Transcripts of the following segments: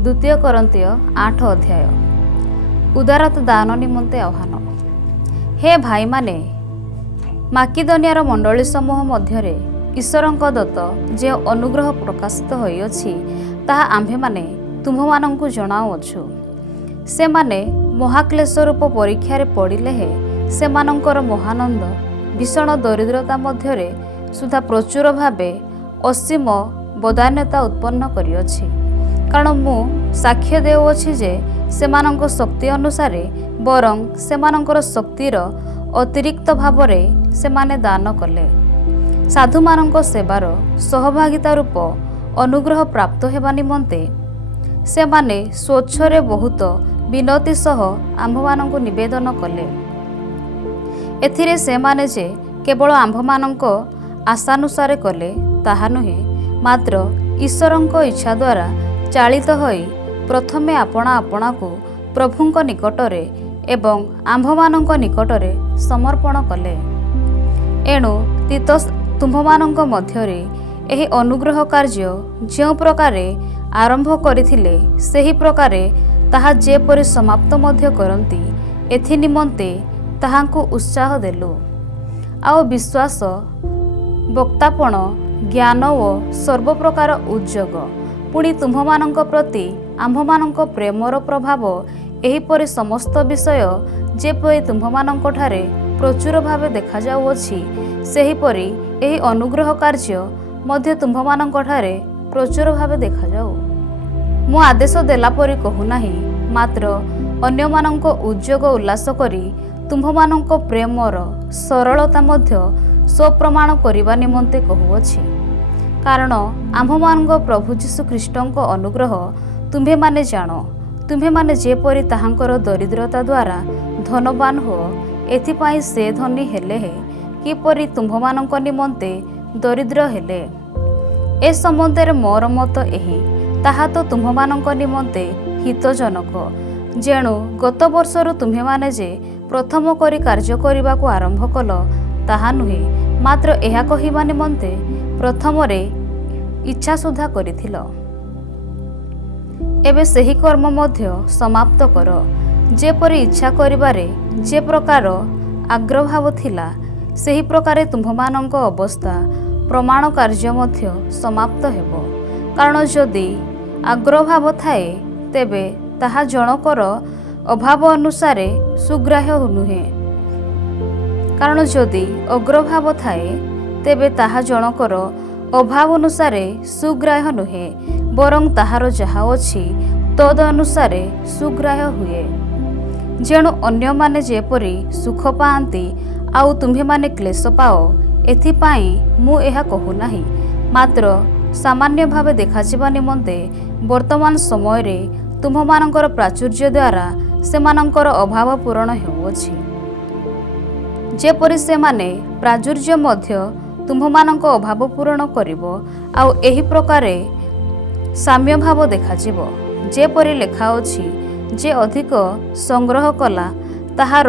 द्वितीय करन्तीय 8 अध्याय। उदारता दान निमंते आह्वान। हे भाई माने, माकिदोनियार मंडली समूह मध्यरे ईश्वरଙ୍କ दत्त जे अनुग्रह प्रकाशित होइअछि ताहा आम्भे माने तुम्भमानंकु जणाउअछु। से माने महाक्लेश रूप परीक्षारे पड़िले हे सेमानंकर महानंद भीषण दरिद्रता मध्यरे सुधा प्रचुर भावे असीम बदान्यता उत्पन्न करिअछि। कारण मु साक्ष्य देउअछि जे सेमानंक शक्ति अनुसारे बरं सेमानंकर शक्तिर अतिरिक्त भावरे सेमाने दान कले। साधुमानंक सेवार सहभागिता रूप अनुग्रह प्राप्त हेबा निमंते सेमाने स्वच्छरे बहुत विनती सह आम्भमानंकु निवेदन कले। एथिरे सेमाने जे केवल आम्भमानंक आशानुसारे कले ताहा नुहे, मात्र ईश्वरंक इच्छा द्वारा चालित होई प्रथमे आपणा आपणाकु प्रभुंक निकटरे एवं आम्भमानंक निकटरे समर्पण कले। एणु तीतस तुम्भमानंक मध्यरे एही अनुग्रह कार्य जेउ प्रकारे आरंभ करिथिले सेही प्रकारे ताहा जेपरि समाप्त मध्य करंती एथि निमंते ताहांकु उत्साह देलु। आउ विश्वास, वक्तापण, ज्ञान ओ सर्व प्रकार उद्योग पुणी तुम्भमानंक प्रति आम्भमानंक प्रेमर प्रभाव एहीपरि समस्त विषय जेपरि तुम्भमानंक ठारे प्रचुर भावे देखा जाउअछि सेहीपरि एही अनुग्रह कार्य मध्य तुम्भमानंक ठारे प्रचुर भावे देखा जाउ। मु आदेश देला परि कहू नाही, मात्र अन्यमानंक उद्योग उल्लास करी तुम्भमानंक प्रेमर सरलता मध्य स्वप्रमाण करिबा निमंते कहुअछि। कारण आम्भमानंक प्रभु जीशु ख्रीष्टंक अनुग्रह तुम्भे माने जान, तुम्भे माने जेपरि ताहांकर दरिद्रता द्वारा धनवान हो, एथिपाई से धनी हेले हे किपरि तुम्भमानंक निमंते दरिद्र हेले। ए संबंधरे मोर मत एही, ताहा तो तुम्भमानंक निमंते हितजनक। जेणु गत वर्षरु तुम्भे माने जे प्रथम करी कार्य करिबाकु आरंभ कल ताहा नुहे, मात्र एहा कहिबा निमंते प्रथमरे इच्छा सुधा करिथिल। एबे सेही कर्म मध्य समाप्त कर। जेपरि इच्छा करिबारे जे प्रकार आग्रहभाव थिला सेही प्रकारे तुम्भमानंक अवस्था प्रमाण कार्य मध्य समाप्त हेबो। कारण जदि आग्रहभाव थाए तेबे ताहा जनकर अभाव अनुसारे सुग्राह्य नुहे। कारण जदि अग्रभाव थाए तेबे ताहा जनकर अभाव अनुसारे सुग्राह्य नुहे, बरं ताहार जहा अछि तद अनुसारे सुग्राह्य हुए। जेणु अन्य माने जेपरि सुख पाआंती आउ तुम्भे माने क्लेश पाओ, एथिपाई मु एहा कहू नाही, मात्र सामान्य भावे देखाजिबा निमंते वर्तमान समय रे तुम्भमानंकर प्राचुर्य द्वारा सेमानंकर अभाव पूरण हेउअछि। जेपरि सेमाने प्राचुर्य मध्य तुम्भमानंक अभाव पूरण करिवो, आउ एही प्रकारे साम्य भाव देखाजिवो। जेपरि लेखा अछि जे अधिक संग्रह कला ताहार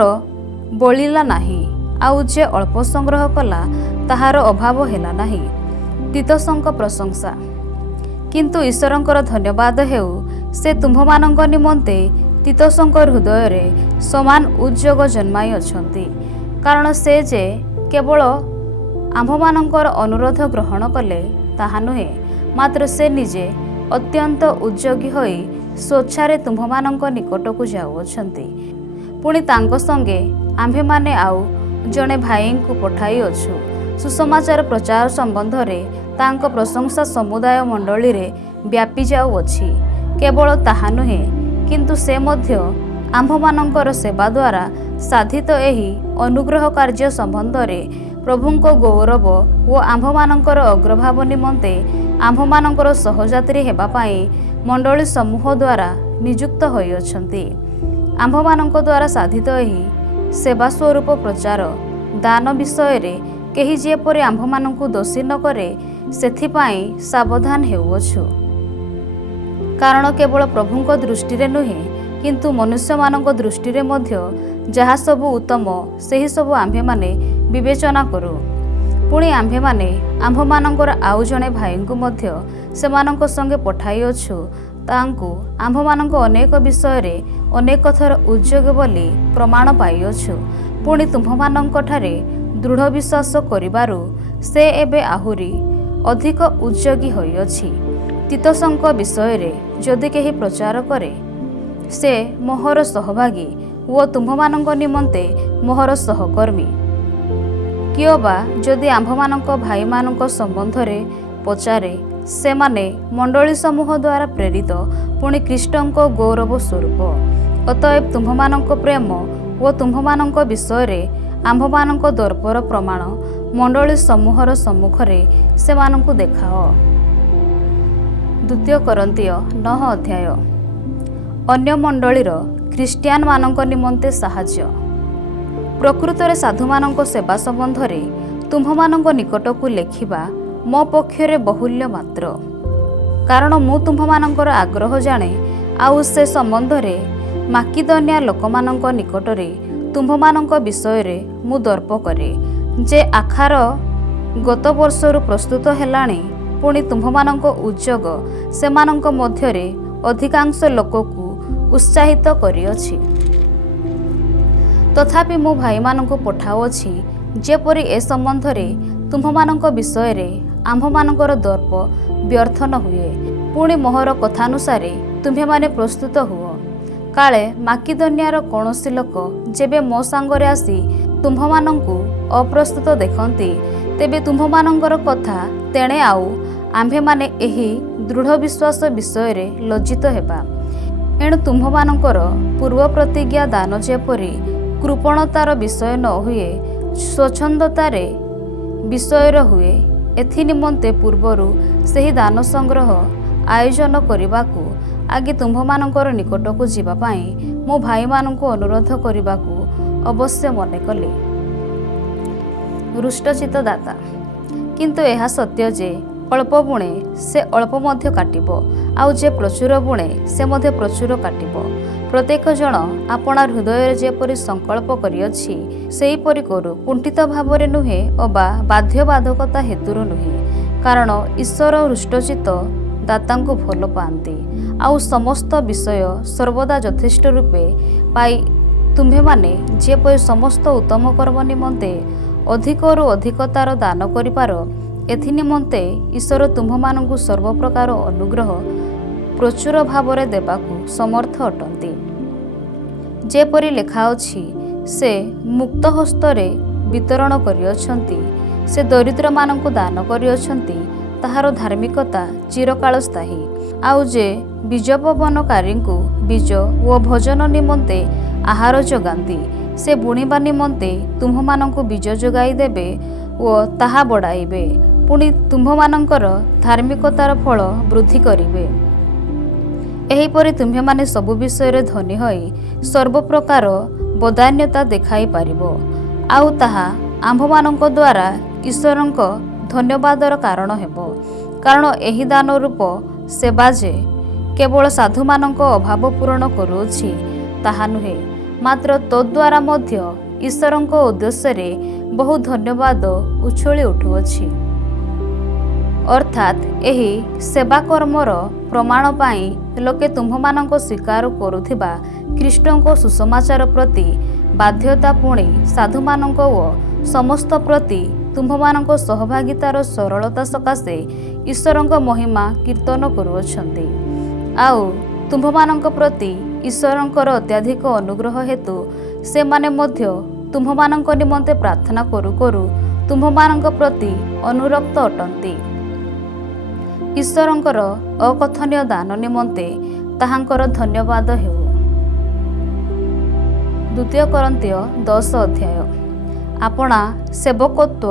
बलिला नाही, आउ जे अल्प संग्रह कला ताहार अभाव हेला नाही। तीतसंक प्रशंसा। किंतु ईश्वरंकर धन्यवाद हेउ, से तुम्भमानंक निमंते तीतसंक हृदय रे समान उद्योग जन्माई अछंती। कारण से जे केवल आम्भमानंकर अनुरोध ग्रहण कले ताहा नुहे, मात्र से निजे अत्यंत उद्योगी होई स्वेच्छारे तुम्भमानंक निकटकु जाउअछंती। पुणी तांको संगे आम्भे माने आउ जणे भाईंकु पठाई अछु। सुसमाचार प्रचार संबंधरे तांको प्रशंसा समुदाय मंडली रे व्यापी जाउअछि। केवल ताहा नुहे, किंतु से मध्य आम्भमानंकर सेवा द्वारा साधित एही अनुग्रह कार्य संबंधरे प्रभुंक गौरव ओ आम्भमानंकर अग्रभाव निमंते आम्भमानंकर सहयात्री हेबा पाई मंडली समूह द्वारा नियुक्त होई अछंती। आम्भमानंक द्वारा साधित एही सेवा स्वरूप प्रचार दान विषय रे केही जेपरि आम्भमानंकु दोषी न करे सेथिपाई सावधान हेउअछु। कारण केवल प्रभुंक दृष्टि रे नुहे, किंतु मनुष्य मानक दृष्टि रे मध्य जहा सबु उत्तम सेही सबु आम्भे माने विवेचना करू। पुणी आम्भे माने आम्भमानंकर आउ जणे भाईंकु मध्य सेमानंक संगे पठाई अछु, ତାଙ୍କୁ ଆମ୍ଭମାନଙ୍କ ଅନେକ ବିଷୟରେ ଅନେକ ଥର ଉଦ୍ଯୋଗ ବୋଲି ପ୍ରମାଣ ପାଇଅଛୁ। ପୁଣି ତୁମ୍ଭମାନଙ୍କଠାରେ ଦୃଢ଼ ବିଶ୍ୱାସ କରିବାରୁ ସେ ଏବେ ଆହୁରି ଅଧିକ ଉଦ୍ଯୋଗୀ ହୋଇଅଛି। ତିତସଙ୍କ ବିଷୟରେ ଯଦି କେହି ପ୍ରଚାର କରେ, ସେ ମୋହର ସହଭାଗୀ ଓ ତୁମ୍ଭମାନଙ୍କ ନିମନ୍ତେ ମୋହର ସହକର୍ମୀ। କିଓବା ଯଦି ଆମ୍ଭମାନଙ୍କ ଭାଇମାନଙ୍କ ସମ୍ବନ୍ଧରେ ପଚାରେ, ସେମାନେ ମଣ୍ଡଳୀ ସମୂହ ଦ୍ୱାରା ପ୍ରେରିତ, ପୁଣି ଖ୍ରୀଷ୍ଟଙ୍କ ଗୌରବ ସ୍ୱରୂପ। ଅତଏବ ତୁମ୍ଭମାନଙ୍କ ପ୍ରେମ ଓ ତୁମ୍ଭମାନଙ୍କ ବିଷୟରେ ଆମ୍ଭମାନଙ୍କ ଦର୍ପର ପ୍ରମାଣ ମଣ୍ଡଳୀ ସମୂହର ସମ୍ମୁଖରେ ସେମାନଙ୍କୁ ଦେଖାଅ। 2 କରନ୍ଥୀୟ 9 ଅଧ୍ୟାୟ। ଅନ୍ୟ ମଣ୍ଡଳୀର ଖ୍ରୀଷ୍ଟିଆନମାନଙ୍କ ନିମନ୍ତେ ସାହାଯ୍ୟ। ପ୍ରକୃତରେ ସାଧୁମାନଙ୍କ ସେବା ସମ୍ବନ୍ଧରେ ତୁମ୍ଭମାନଙ୍କ ନିକଟକୁ ଲେଖିବା ମୋ ପକ୍ଷରେ ବହୁଲ୍ୟ ମାତ୍ର, କାରଣ ମୁଁ ତୁମ୍ଭମାନଙ୍କର ଆଗ୍ରହ ଜାଣେ, ଆଉ ସେ ସମ୍ବନ୍ଧରେ ମାକିଦନିଆ ଲୋକମାନଙ୍କ ନିକଟରେ ତୁମ୍ଭମାନଙ୍କ ବିଷୟରେ ମୁଁ ଦର୍ପ କରେ ଯେ ଆଖାର ଗତ ବର୍ଷରୁ ପ୍ରସ୍ତୁତ ହେଲାଣି, ପୁଣି ତୁମ୍ଭମାନଙ୍କ ଉଦ୍ଯୋଗ ସେମାନଙ୍କ ମଧ୍ୟରେ ଅଧିକାଂଶ ଲୋକକୁ ଉତ୍ସାହିତ କରିଅଛି। ତଥାପି ମୁଁ ଭାଇମାନଙ୍କୁ ପଠାଉଅଛି, ଯେପରି ଏ ସମ୍ବନ୍ଧରେ ତୁମ୍ଭମାନଙ୍କ ବିଷୟରେ ଆମ୍ଭମାନଙ୍କର ଦର୍ପ ବ୍ୟର୍ଥ ନ ହୁଏ। ପୁଣି ମୋହର କଥାନୁସାରେ ତୁମ୍ଭେମାନେ ପ୍ରସ୍ତୁତ ହୁଅ। କାଳେ ମାକିଦନିଆର କୌଣସି ଲୋକ ଯେବେ ମୋ ସାଙ୍ଗରେ ଆସି ତୁମ୍ଭମାନଙ୍କୁ ଅପ୍ରସ୍ତୁତ ଦେଖନ୍ତି, ତେବେ ତୁମ୍ଭମାନଙ୍କର କଥା ତେଣେ ଆଉ ଆମ୍ଭେମାନେ ଏହି ଦୃଢ଼ ବିଶ୍ୱାସ ବିଷୟରେ ଲଜ୍ଜିତ ହେବା। ଏଣୁ ତୁମ୍ଭମାନଙ୍କର ପୂର୍ବ ପ୍ରତିଜ୍ଞା ଦାନ ଯେପରି କୃପଣତାର ବିଷୟ ନ ହୁଏ, ସ୍ୱଚ୍ଛନ୍ଦତାରେ ବିଷୟର ହୁଏ, ଏଥି ନିମନ୍ତେ ପୂର୍ବରୁ ସେହି ଦାନ ସଂଗ୍ରହ ଆୟୋଜନ କରିବାକୁ ଆଗେ ତୁମ୍ଭମାନଙ୍କର ନିକଟକୁ ଯିବା ପାଇଁ ମୁଁ ଭାଇମାନଙ୍କୁ ଅନୁରୋଧ କରିବାକୁ ଅବଶ୍ୟ ମନେ କଲି। ରୁଷ୍ଟଚିତ୍ତ ଦାତା। କିନ୍ତୁ ଏହା ସତ୍ୟ ଯେ ଅଳ୍ପ ବୁଣେ ସେ ଅଳ୍ପ ମଧ୍ୟ କାଟିବ, ଆଉ ଯେ ପ୍ରଚୁର ବୁଣେ ସେ ମଧ୍ୟ ପ୍ରଚୁର କାଟିବ। ପ୍ରତ୍ୟେକ ଜଣ ଆପଣା ହୃଦୟରେ ଯେପରି ସଂକଳ୍ପ କରିଅଛି, ସେହିପରି କରୁ, କୁଣ୍ଠିତ ଭାବରେ ନୁହେଁ ଅବା ବାଧ୍ୟବାଧକତା ହେତୁରୁ ନୁହେଁ, କାରଣ ଈଶ୍ୱର ରୁଷ୍ଟଚିତ୍ତ ଦାତାଙ୍କୁ ଭଲ ପାଆନ୍ତି। ଆଉ ସମସ୍ତ ବିଷୟ ସର୍ବଦା ଯଥେଷ୍ଟ ରୂପେ ପାଇ ତୁମ୍ଭେମାନେ ଯେପରି ସମସ୍ତ ଉତ୍ତମ କର୍ମ ନିମନ୍ତେ ଅଧିକରୁ ଅଧିକତାର ଦାନ କରିପାର, ଏଥି ନିମନ୍ତେ ଈଶ୍ୱର ତୁମ୍ଭମାନଙ୍କୁ ସର୍ବପ୍ରକାର ଅନୁଗ୍ରହ ପ୍ରଚୁର ଭାବରେ ଦେବାକୁ ସମର୍ଥ ଅଟନ୍ତି। ଯେପରି ଲେଖାଅଛି, ସେ ମୁକ୍ତ ହସ୍ତରେ ବିତରଣ କରିଅଛନ୍ତି, ସେ ଦରିଦ୍ରମାନଙ୍କୁ ଦାନ କରିଅଛନ୍ତି, ତାହାର ଧାର୍ମିକତା ଚିରକାଳ ସ୍ଥାୟୀ। ଆଉ ଯେ ବୀଜବପନକାରୀଙ୍କୁ ବୀଜ ଓ ଭୋଜନ ନିମନ୍ତେ ଆହାର ଯୋଗାନ୍ତି, ସେ ବୁଣିବା ନିମନ୍ତେ ତୁମ୍ଭମାନଙ୍କୁ ବୀଜ ଯୋଗାଇ ଦେବେ ଓ ତାହା ବଢ଼ାଇବେ, ପୁଣି ତୁମ୍ଭମାନଙ୍କର ଧାର୍ମିକତାର ଫଳ ବୃଦ୍ଧି କରିବେ। ଏହିପରି ତୁମ୍ଭେମାନେ ସବୁ ବିଷୟରେ ଧନୀ ହୋଇ ସର୍ବପ୍ରକାର ବଦାନ୍ୟତା ଦେଖାଇ ପାରିବ, ଆଉ ତାହା ଆମ୍ଭମାନଙ୍କ ଦ୍ୱାରା ଈଶ୍ୱରଙ୍କ ଧନ୍ୟବାଦର କାରଣ ହେବ। କାରଣ ଏହି ଦାନ ରୂପ ସେବା ଯେ କେବଳ ସାଧୁମାନଙ୍କ ଅଭାବ ପୂରଣ କରୁଅଛି ତାହା ନୁହେଁ, ମାତ୍ର ତଦ୍ୱାରା ମଧ୍ୟ ଈଶ୍ୱରଙ୍କ ଉଦ୍ଦେଶ୍ୟରେ ବହୁ ଧନ୍ୟବାଦ ଉଛୁଳି ଉଠୁଅଛି। ଅର୍ଥାତ୍ ଏହି ସେବାକର୍ମର ପ୍ରମାଣ ପାଇଁ ଲୋକେ ତୁମ୍ଭମାନଙ୍କ ସ୍ୱୀକାର କରୁଥିବା ଖ୍ରୀଷ୍ଟଙ୍କ ସୁସମାଚାର ପ୍ରତି ବାଧ୍ୟତା, ପୁଣି ସାଧୁମାନଙ୍କ ଓ ସମସ୍ତ ପ୍ରତି ତୁମ୍ଭମାନଙ୍କ ସହଭାଗିତାର ସରଳତା ସକାଶେ ଈଶ୍ୱରଙ୍କ ମହିମା କୀର୍ତ୍ତନ କରୁଅଛନ୍ତି। ଆଉ ତୁମ୍ଭମାନଙ୍କ ପ୍ରତି ଈଶ୍ୱରଙ୍କର ଅତ୍ୟଧିକ ଅନୁଗ୍ରହ ହେତୁ ସେମାନେ ମଧ୍ୟ ତୁମ୍ଭମାନଙ୍କ ନିମନ୍ତେ ପ୍ରାର୍ଥନା କରୁ କରୁ ତୁମ୍ଭମାନଙ୍କ ପ୍ରତି ଅନୁରକ୍ତ ଅଟନ୍ତି। ଈଶ୍ୱରଙ୍କର ଅକଥନୀୟ ଦାନ ନିମନ୍ତେ ତାହାଙ୍କର ଧନ୍ୟବାଦ ହେଉ। 2 କରନ୍ଥୀୟ 10 ଅଧ୍ୟାୟ। ଆପଣା ସେବକତ୍ୱ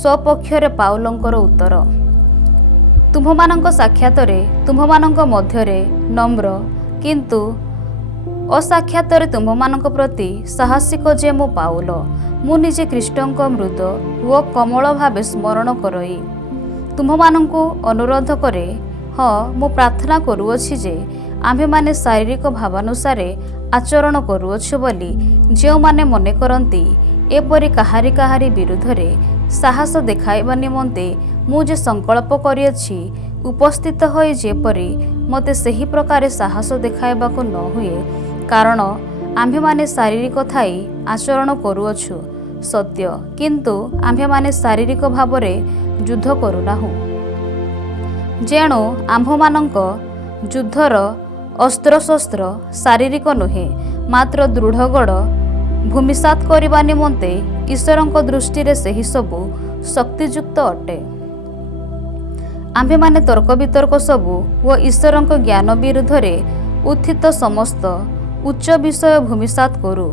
ସ୍ୱପକ୍ଷରେ ପାଉଲଙ୍କର ଉତ୍ତର। ତୁମ୍ଭମାନଙ୍କ ସାକ୍ଷାତରେ ତୁମ୍ଭମାନଙ୍କ ମଧ୍ୟରେ ନମ୍ର, କିନ୍ତୁ ଅସାକ୍ଷାତରେ ତୁମ୍ଭମାନଙ୍କ ପ୍ରତି ସାହସିକ ଯେ ମୁଁ ପାଉଲ, ମୁଁ ନିଜେ ଖ୍ରୀଷ୍ଟଙ୍କ ମୃଦ ଓ କୋମଳ ଭାବେ ସ୍ମରଣ କରଇ ତୁମ୍ଭମାନଙ୍କୁ ଅନୁରୋଧ କରେ। ହଁ, ମୁଁ ପ୍ରାର୍ଥନା କରୁଅଛି ଯେ ଆମ୍ଭେମାନେ ଶାରୀରିକ ଭାବାନୁସାରେ ଆଚରଣ କରୁଅଛୁ ବୋଲି ଯେଉଁମାନେ ମନେ କରନ୍ତି, ଏପରି କାହାରି ବିରୁଦ୍ଧରେ ସାହସ ଦେଖାଇବା ନିମନ୍ତେ ମୁଁ ଯେ ସଂକଳ୍ପ କରିଅଛି, ଉପସ୍ଥିତ ହୋଇ ଯେପରି ମୋତେ ସେହି ପ୍ରକାରେ ସାହସ ଦେଖାଇବାକୁ ନ ହୁଏ, କାରଣ ଆମ୍ଭେମାନେ ଶାରୀରିକ ଥାଇ ଆଚରଣ କରୁଅଛୁ ସତ୍ୟ, କିନ୍ତୁ ଆମ୍ଭେମାନେ ଶାରୀରିକ ଭାବରେ ଯୁଦ୍ଧ କରୁନାହୁଁ। ଯେଣୁ ଆମ୍ଭମାନଙ୍କ ଯୁଦ୍ଧର ଅସ୍ତ୍ରଶସ୍ତ୍ର ଶାରୀରିକ ନୁହେଁ, ମାତ୍ର ଦୃଢ଼ଗଡ଼ ଭୂମିସାତ କରିବା ନିମନ୍ତେ ଈଶ୍ୱରଙ୍କ ଦୃଷ୍ଟିରେ ସେହି ସବୁ ଶକ୍ତିଯୁକ୍ତ ଅଟେ। ଆମ୍ଭେମାନେ ତର୍କ ବିତର୍କ ସବୁ ଓ ଈଶ୍ୱରଙ୍କ ଜ୍ଞାନ ବିରୁଦ୍ଧରେ ଉତ୍ଥିତ ସମସ୍ତ ଉଚ୍ଚ ବିଷୟ ଭୂମିସାତ କରୁ,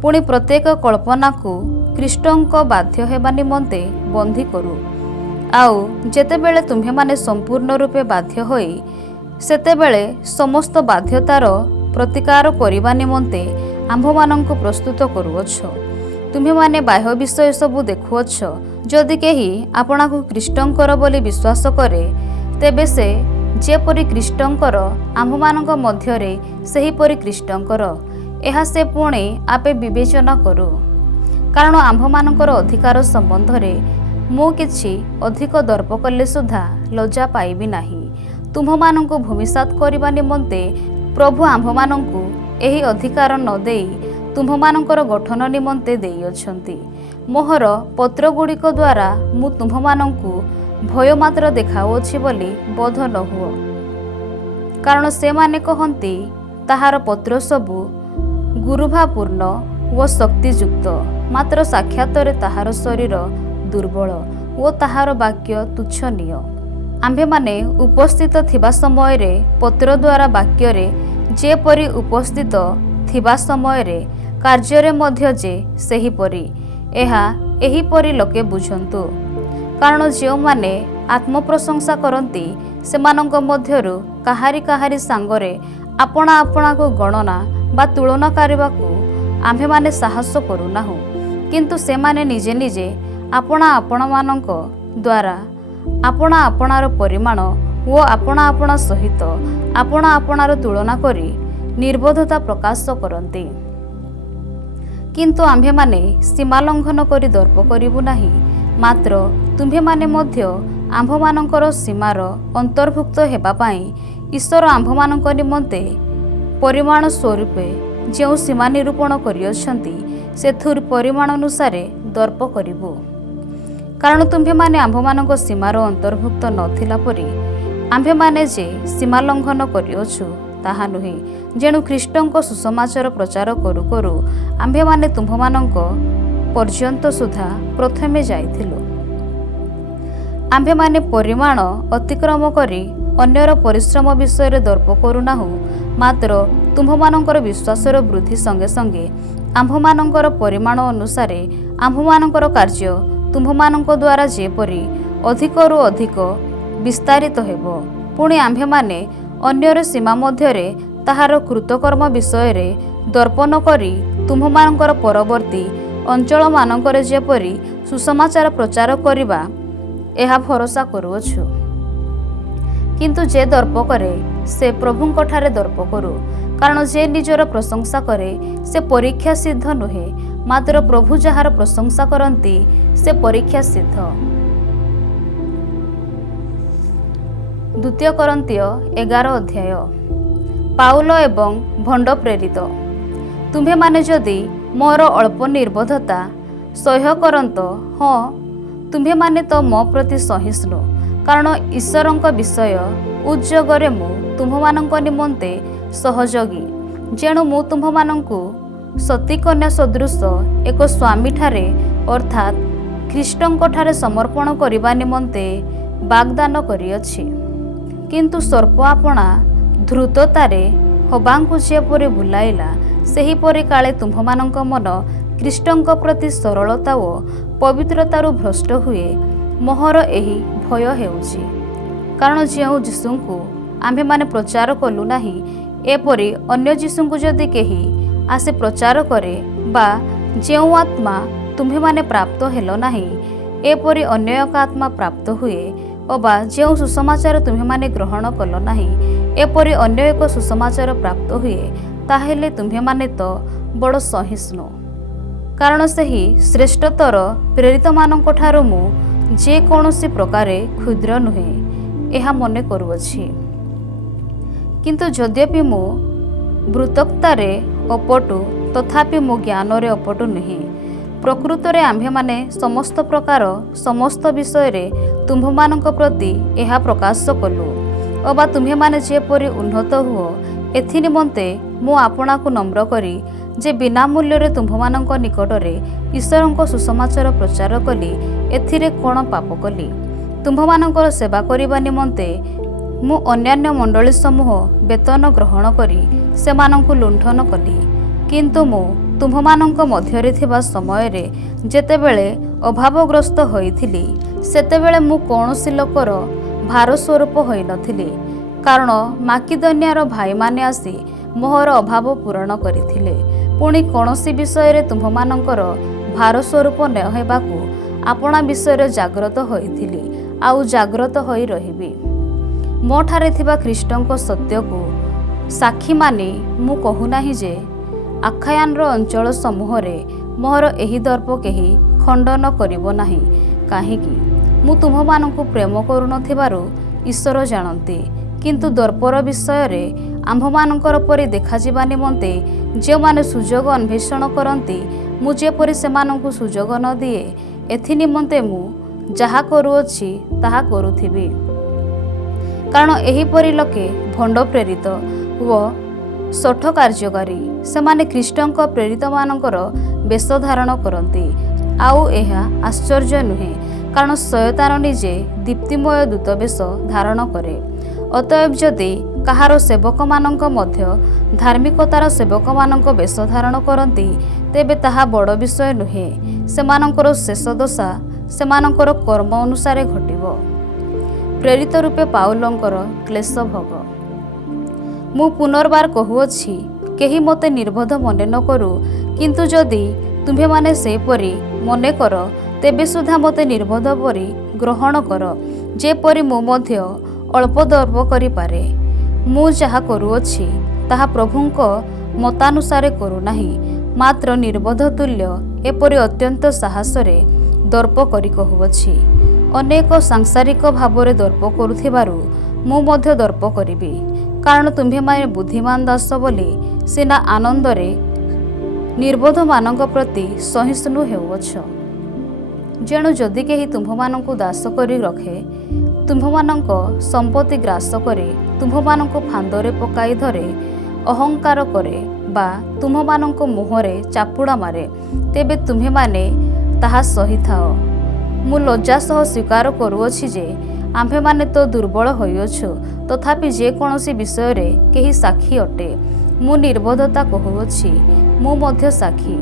ପୁଣି ପ୍ରତ୍ୟେକ କଳ୍ପନାକୁ ଖ୍ରୀଷ୍ଟଙ୍କ ବାଧ୍ୟ ହେବା ନିମନ୍ତେ ବନ୍ଦୀ କରୁ। ଆଉ ଯେତେବେଳେ ତୁମ୍ଭେମାନେ ସମ୍ପୂର୍ଣ୍ଣ ରୂପେ ବାଧ୍ୟ ହୋଇ ସେତେବେଳେ ସମସ୍ତ ବାଧ୍ୟତାର ପ୍ରତିକାର କରିବା ନିମନ୍ତେ ଆମ୍ଭମାନଙ୍କୁ ପ୍ରସ୍ତୁତ କରୁଅଛ। ତୁମ୍ଭେମାନେ ବାହ୍ୟ ବିଷୟ ସବୁ ଦେଖୁଅଛ। ଯଦି କେହି ଆପଣାକୁ ଖ୍ରୀଷ୍ଟଙ୍କର ବୋଲି ବିଶ୍ୱାସ କରେ, ତେବେ ସେ ଯେପରି ଖ୍ରୀଷ୍ଟଙ୍କର ଆମ୍ଭମାନଙ୍କ ମଧ୍ୟରେ ସେହିପରି ଖ୍ରୀଷ୍ଟଙ୍କର। ଏହା ସେ ପୁଣି ଆପେ ବିବେଚନା କରୁ। କାରଣ ଆମ୍ଭମାନଙ୍କର ଅଧିକାର ସମ୍ବନ୍ଧରେ ମୁଁ କିଛି ଅଧିକ ଦର୍ପ କଲେ ସୁଦ୍ଧା ଲଜ୍ଜା ପାଇବି ନାହିଁ। ତୁମ୍ଭମାନଙ୍କୁ ଭୂମିସାତ କରିବା ନିମନ୍ତେ ପ୍ରଭୁ ଆମ୍ଭମାନଙ୍କୁ ଏହି ଅଧିକାର ନ ଦେଇ ତୁମ୍ଭମାନଙ୍କର ଗଠନ ନିମନ୍ତେ ଦେଇଅଛନ୍ତି। ମୋହର ପତ୍ରଗୁଡ଼ିକ ଦ୍ୱାରା ମୁଁ ତୁମ୍ଭମାନଙ୍କୁ ଭୟ ମାତ୍ର ଦେଖାଉଅଛି ବୋଲି ବୋଧ ନ ହୁଅ। କାରଣ ସେମାନେ କହନ୍ତି, ତାହାର ପତ୍ର ସବୁ ଗୁରୁଭାପୂର୍ଣ୍ଣ ଓ ଶକ୍ତିଯୁକ୍ତ, ମାତ୍ର ସାକ୍ଷାତରେ ତାହାର ଶରୀର ଦୁର୍ବଳ ଓ ତାହାର ବାକ୍ୟ ତୁଚ୍ଛନୀୟ। ଆମ୍ଭେମାନେ ଉପସ୍ଥିତ ଥିବା ସମୟରେ ପତ୍ର ଦ୍ୱାରା ବାକ୍ୟରେ ଯେପରି ଉପସ୍ଥିତ ଥିବା ସମୟରେ କାର୍ଯ୍ୟରେ ମଧ୍ୟ ଯେ ସେହିପରି, ଏହା ଏହିପରି ଲୋକେ ବୁଝନ୍ତୁ। କାରଣ ଯେଉଁମାନେ ଆତ୍ମପ୍ରଶଂସା କରନ୍ତି ସେମାନଙ୍କ ମଧ୍ୟରୁ କାହାରି କାହାରି ସାଙ୍ଗରେ ଆପଣା ଆପଣାକୁ ଗଣନା ବା ତୁଳନା କରିବାକୁ ଆମ୍ଭେମାନେ ସାହସ କରୁନାହୁଁ, କିନ୍ତୁ ସେମାନେ ନିଜେ ନିଜେ ଆପଣା ଆପଣମାନଙ୍କ ଦ୍ୱାରା ଆପଣା ଆପଣାର ପରିମାଣ ଓ ଆପଣା ଆପଣା ସହିତ ଆପଣା ଆପଣାର ତୁଳନା କରି ନିର୍ବୋଧତା ପ୍ରକାଶ କରନ୍ତି। କିନ୍ତୁ ଆମ୍ଭେମାନେ ସୀମା ଲଙ୍ଘନ କରି ଦର୍ପ କରିବୁ ନାହିଁ, ମାତ୍ର ତୁମ୍ଭେମାନେ ମଧ୍ୟ ଆମ୍ଭମାନଙ୍କର ସୀମାର ଅନ୍ତର୍ଭୁକ୍ତ ହେବା ପାଇଁ ଈଶ୍ୱର ଆମ୍ଭମାନଙ୍କ ନିମନ୍ତେ ପରିମାଣ ସ୍ୱରୂପେ ଯେଉଁ ସୀମା ନିରୂପଣ କରିଅଛନ୍ତି, ସେଥିରୁ ପରିମାଣ ଅନୁସାରେ ଦର୍ପ କରିବୁ। କାରଣ ତୁମ୍ଭେମାନେ ଆମ୍ଭମାନଙ୍କ ସୀମାର ଅନ୍ତର୍ଭୁକ୍ତ ନଥିଲା ପରି ଆମ୍ଭେମାନେ ଯେ ସୀମା ଲଙ୍ଘନ କରିଅଛୁ ତାହା ନୁହେଁ। ଯେଣୁ ଖ୍ରୀଷ୍ଟଙ୍କ ସୁସମାଚାର ପ୍ରଚାର କରୁ କରୁ ଆମ୍ଭେମାନେ ତୁମ୍ଭମାନଙ୍କ ପର୍ଯ୍ୟନ୍ତ ସୁଦ୍ଧା ପ୍ରଥମେ ଯାଇଥିଲୁ। ଆମ୍ଭେମାନେ ପରିମାଣ ଅତିକ୍ରମ କରି ଅନ୍ୟର ପରିଶ୍ରମ ବିଷୟରେ ଦର୍ପ କରୁନାହୁଁ, ମାତ୍ର ତୁମ୍ଭମାନଙ୍କର ବିଶ୍ୱାସର ବୃଦ୍ଧି ସଙ୍ଗେ ସଙ୍ଗେ ଆମ୍ଭମାନଙ୍କର ପରିମାଣ ଅନୁସାରେ ଆମ୍ଭମାନଙ୍କର କାର୍ଯ୍ୟ ତୁମ୍ଭମାନଙ୍କ ଦ୍ୱାରା ଯେପରି ଅଧିକରୁ ଅଧିକ ବିସ୍ତାରିତ ହେବ। ପୁଣି ଆମ୍ଭେମାନେ ଅନ୍ୟର ସୀମା ମଧ୍ୟରେ ତାହାର କୃତକର୍ମ ବିଷୟରେ ଦର୍ପଣ କରି ତୁମ୍ଭମାନଙ୍କର ପରବର୍ତ୍ତୀ ଅଞ୍ଚଳମାନଙ୍କରେ ଯେପରି ସୁସମାଚାର ପ୍ରଚାର କରିବା, ଏହା ଭରସା କରୁଅଛୁ। କିନ୍ତୁ ଯେ ଦର୍ପ କରେ ସେ ପ୍ରଭୁଙ୍କଠାରେ ଦର୍ପ କରୁ। କାରଣ ଯେ ନିଜର ପ୍ରଶଂସା କରେ ସେ ପରୀକ୍ଷା ସିଦ୍ଧ ନୁହେଁ, ମାତ୍ର ପ୍ରଭୁ ଯାହାର ପ୍ରଶଂସା କରନ୍ତି ସେ ପରୀକ୍ଷା ସିଦ୍ଧ। 2 କରିନ୍ଥୀୟ 11 ଅଧ୍ୟାୟ। ପାଉଲ ଏବଂ ଭଣ୍ଡ ପ୍ରେରିତ। ତୁମ୍ଭେମାନେ ଯଦି ମୋର ଅଳ୍ପ ନିର୍ବୋଧତା ସହ୍ୟ କରନ୍ତ, ହଁ ତୁମ୍ଭେମାନେ ତ ମୋ ପ୍ରତି ସହିଷ୍ଣୁ। କାରଣ ଈଶ୍ୱରଙ୍କ ବିଷୟ ଉଦ୍ଯୋଗରେ ମୁଁ ତୁମ୍ଭମାନଙ୍କ ନିମନ୍ତେ ସହଯୋଗୀ। ଯେଣୁ ମୁଁ ତୁମ୍ଭମାନଙ୍କୁ ସତୀକନ୍ୟା ସଦୃଶ ଏକ ସ୍ୱାମୀଠାରେ ଅର୍ଥାତ୍ ଖ୍ରୀଷ୍ଟଙ୍କଠାରେ ସମର୍ପଣ କରିବା ନିମନ୍ତେ ବାଗଦାନ କରିଅଛି। କିନ୍ତୁ ସର୍ପ ଆପଣା ଧୃତତାରେ ହବାଙ୍କୁ ଯେପରି ବୁଲାଇଲା, ସେହିପରି କାଳେ ତୁମ୍ଭମାନଙ୍କ ମନ ଖ୍ରୀଷ୍ଟଙ୍କ ପ୍ରତି ସରଳତା ଓ ପବିତ୍ରତାରୁ ଭ୍ରଷ୍ଟ ହୁଏ, ମୋହର ଏହି ଭୟ ହେଉଛି। କାରଣ ଯେଉଁ ଯୀଶୁଙ୍କୁ ଆମ୍ଭେମାନେ ପ୍ରଚାର କଲୁ ନାହିଁ, ଏପରି ଅନ୍ୟ ଯୀଶୁଙ୍କୁ ଯଦି କେହି ଆସି ପ୍ରଚାର କରେ, ବା ଯେଉଁ ଆତ୍ମା ତୁମ୍ଭେମାନେ ପ୍ରାପ୍ତ ହେଲ ନାହିଁ, ଏପରି ଅନ୍ୟ ଏକ ଆତ୍ମା ପ୍ରାପ୍ତ ହୁଏ, ଅବା ଯେଉଁ ସୁସମାଚାର ତୁମ୍ଭେମାନେ ଗ୍ରହଣ କଲ ନାହିଁ, ଏପରି ଅନ୍ୟ ଏକ ସୁସମାଚାର ପ୍ରାପ୍ତ ହୁଏ, ତାହେଲେ ତୁମ୍ଭେମାନେ ତ ବଡ଼ ସହିଷ୍ଣୁ। କାରଣ ସେହି ଶ୍ରେଷ୍ଠତର ପ୍ରେରିତମାନଙ୍କଠାରୁ ମୁଁ ଯେକୌଣସି ପ୍ରକାରେ କ୍ଷୁଦ୍ର ନୁହେଁ। ଏହା ମନେ କରୁଅଛି। କିନ୍ତୁ ଯଦ୍ୟପି ମୁଁ ବୃତ୍ତକ୍ତାରେ ଅପଟୁ ତଥାପି ମୋ ଜ୍ଞାନରେ ଅପଟୁ ନୁହେଁ। ପ୍ରକୃତରେ ଆମ୍ଭେମାନେ ସମସ୍ତ ପ୍ରକାର ସମସ୍ତ ବିଷୟରେ ତୁମ୍ଭମାନଙ୍କ ପ୍ରତି ଏହା ପ୍ରକାଶ କଲୁ ଅବା ତୁମ୍ଭେମାନେ ଯେପରି ଉନ୍ନତ ହୁଅ ଏଥି ନିମନ୍ତେ ମୁଁ ଆପଣାକୁ ନମ୍ର କରି ଯେ ବିନା ମୂଲ୍ୟରେ ତୁମ୍ଭମାନଙ୍କ ନିକଟରେ ଈଶ୍ୱରଙ୍କ ସୁସମାଚାର ପ୍ରଚାର କଲି, ଏଥିରେ କ'ଣ ପାପ କଲି? ତୁମ୍ଭମାନଙ୍କର ସେବା କରିବା ନିମନ୍ତେ ମୁଁ ଅନ୍ୟାନ୍ୟ ମଣ୍ଡଳୀ ସମୂହ ବେତନ ଗ୍ରହଣ କରି ସେମାନଙ୍କୁ ଲୁଣ୍ଠନ କଲି। କିନ୍ତୁ ମୁଁ ତୁମ୍ଭମାନଙ୍କ ମଧ୍ୟରେ ଥିବା ସମୟରେ ଯେତେବେଳେ ଅଭାବଗ୍ରସ୍ତ ହୋଇଥିଲି, ସେତେବେଳେ ମୁଁ କୌଣସି ଲୋକର ଭାର ସ୍ୱରୂପ ହୋଇନଥିଲି, କାରଣ ମାକିଦନିଆର ଭାଇମାନେ ଆସି ମୋହର ଅଭାବ ପୂରଣ କରିଥିଲେ। ପୁଣି କୌଣସି ବିଷୟରେ ତୁମ୍ଭମାନଙ୍କର ଭାର ସ୍ୱରୂପ ନ ହେବାକୁ ଆପଣା ବିଷୟରେ ଜାଗ୍ରତ ହୋଇଥିଲି, ଆଉ ଜାଗ୍ରତ ହୋଇ ରହିବି। ମୋ ଠାରେ ଥିବା ଖ୍ରୀଷ୍ଟଙ୍କ ସତ୍ୟକୁ ସାକ୍ଷୀ ମାନି ମୁଁ କହୁନାହିଁ ଯେ ଆଖାୟାନର ଅଞ୍ଚଳ ସମୂହରେ ମୋହର ଏହି ଦର୍ପ କେହି ଖଣ୍ଡନ କରିବ ନାହିଁ। କାହିଁକି? ମୁଁ ତୁମ୍ଭମାନଙ୍କୁ ପ୍ରେମ କରୁନଥିବାରୁ ଈଶ୍ୱର ଜାଣନ୍ତି। କିନ୍ତୁ ଦର୍ପର ବିଷୟରେ ଆମ୍ଭମାନଙ୍କର ପରି ଦେଖାଯିବା ନିମନ୍ତେ ଯେଉଁମାନେ ସୁଯୋଗ ଅନ୍ୱେଷଣ କରନ୍ତି, ମୁଁ ଯେପରି ସେମାନଙ୍କୁ ସୁଯୋଗ ନ ଦିଏ, ଏଥି ନିମନ୍ତେ ମୁଁ ଯାହା କରୁଅଛି ତାହା କରୁଥିବି। କାରଣ ଏହିପରି ଲୋକେ ଭଣ୍ଡ ପ୍ରେରିତ ଓ ଶଠ କାର୍ଯ୍ୟକାରୀ, ସେମାନେ ଖ୍ରୀଷ୍ଟଙ୍କ ପ୍ରେରିତମାନଙ୍କର ବେଶ ଧାରଣ କରନ୍ତି। ଆଉ ଏହା ଆଶ୍ଚର୍ଯ୍ୟ ନୁହେଁ, କାରଣ ଶୟତାନ ନିଜେ ଦୀପ୍ତିମୟ ଦୂତ ବେଶ ଧାରଣ କରେ। ଅତଏବ ଯଦି କାହାର ସେବକମାନଙ୍କ ମଧ୍ୟ ଧାର୍ମିକତାର ସେବକମାନଙ୍କ ବେଶ ଧାରଣ କରନ୍ତି, ତେବେ ତାହା ବଡ଼ ବିଷୟ ନୁହେଁ। ସେମାନଙ୍କର ଶେଷ ଦଶା ସେମାନଙ୍କର କର୍ମ ଅନୁସାରେ ଘଟିବ। ପ୍ରେରିତ ରୂପେ ପାଉଲଙ୍କର କ୍ଲେଶ ଭୋଗ। ମୁଁ ପୁନର୍ବାର କହୁଅଛି, କେହି ମୋତେ ନିର୍ବୋଧ ମନେ ନ କରୁ, କିନ୍ତୁ ଯଦି ତୁମ୍ଭେମାନେ ସେହିପରି ମନେ କର, ତେବେ ସୁଦ୍ଧା ମୋତେ ନିର୍ବୋଧ ପରି ଗ୍ରହଣ କର, ଯେପରି ମୁଁ ମଧ୍ୟ ଅଳ୍ପ ଦର୍ପ କରିପାରେ। ମୁଁ ଯାହା କରୁଅଛି ତାହା ପ୍ରଭୁଙ୍କ ମତାନୁସାରେ କରୁନାହିଁ, ମାତ୍ର ନିର୍ବୋଧ ତୁଲ୍ୟ ଏପରି ଅତ୍ୟନ୍ତ ସାହସରେ ଦର୍ପ କରି କହୁଅଛି। ଅନେକ ସାଂସାରିକ ଭାବରେ ଦର୍ପ କରୁଥିବାରୁ ମୁଁ ମଧ୍ୟ ଦର୍ପ କରିବି। କାରଣ ତୁମ୍ଭେମାନେ ବୁଦ୍ଧିମାନ ଦାସ ବୋଲି ସିନା ଆନନ୍ଦରେ ନିର୍ବୋଧମାନଙ୍କ ପ୍ରତି ସହିଷ୍ଣୁ ହେଉଅଛ। ଯେଣୁ ଯଦି କେହି ତୁମ୍ଭମାନଙ୍କୁ ଦାସ କରି ରଖେ, ତୁମ୍ଭମାନଙ୍କ ସମ୍ପତ୍ତି ଗ୍ରାସ କରେ, ତୁମ୍ଭମାନଙ୍କୁ ଫାନ୍ଦରେ ପକାଇ ଧରେ, ଅହଙ୍କାର କରେ ବା ତୁମ୍ଭମାନଙ୍କ ମୁହଁରେ ଚାପୁଡ଼ା ମାରେ, ତେବେ ତୁମ୍ଭେମାନେ ତାହା ସହିଥାଅ। ମୁଁ ଲଜ୍ଜା ସହ ସ୍ୱୀକାର କରୁଅଛି ଯେ ଆମ୍ଭେମାନେ ତ ଦୁର୍ବଳ ହୋଇଅଛୁ, ତଥାପି ଯେକୌଣସି ବିଷୟରେ କେହି ସାକ୍ଷୀ ଅଟେ। ମୁଁ ନିର୍ବୋଧତା କହୁଅଛି, ମୁଁ ମଧ୍ୟ ସାକ୍ଷୀ।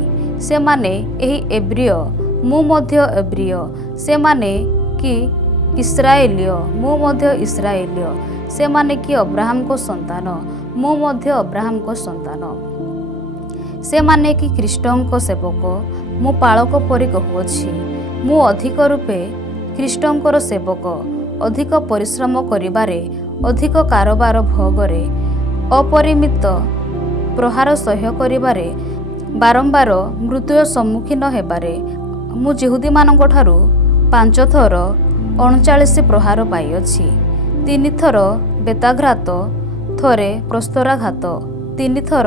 ସେମାନେ ଏହି ଏବ୍ରିୟ, ମୁଁ ମଧ୍ୟ ଏବ୍ରିୟ। ସେମାନେ କି ଇସ୍ରାଏଲୀୟ, ମୁଁ ମଧ୍ୟ ଇସ୍ରାଏଲୀୟ। ସେମାନେ କି ଅବ୍ରାହମଙ୍କ ସନ୍ତାନ, ମୁଁ ମଧ୍ୟ ଅବ୍ରାହମଙ୍କ ସନ୍ତାନ। ସେମାନେ କି ଖ୍ରୀଷ୍ଟଙ୍କ ସେବକ, ମୁଁ ପାଳକ ପରି କହୁଅଛି। ମୁଁ ଅଧିକ ରୂପେ ଖ୍ରୀଷ୍ଟଙ୍କର ସେବକ, ଅଧିକ ପରିଶ୍ରମ କରିବାରେ, ଅଧିକ କାରବାର ଭୋଗରେ, ଅପରିମିତ ପ୍ରହାର ସହ୍ୟ କରିବାରେ, ବାରମ୍ବାର ମୃତ୍ୟୁର ସମ୍ମୁଖୀନ ହେବାରେ। ମୁଁ ଯିହୁଦୀମାନଙ୍କ ଠାରୁ 5 ଥର 39 ପ୍ରହାର ପାଇଅଛି, 3 ଥର ବେତାଘାତ, ଥରେ ପ୍ରସ୍ତରାଘାତ, 3 ଥର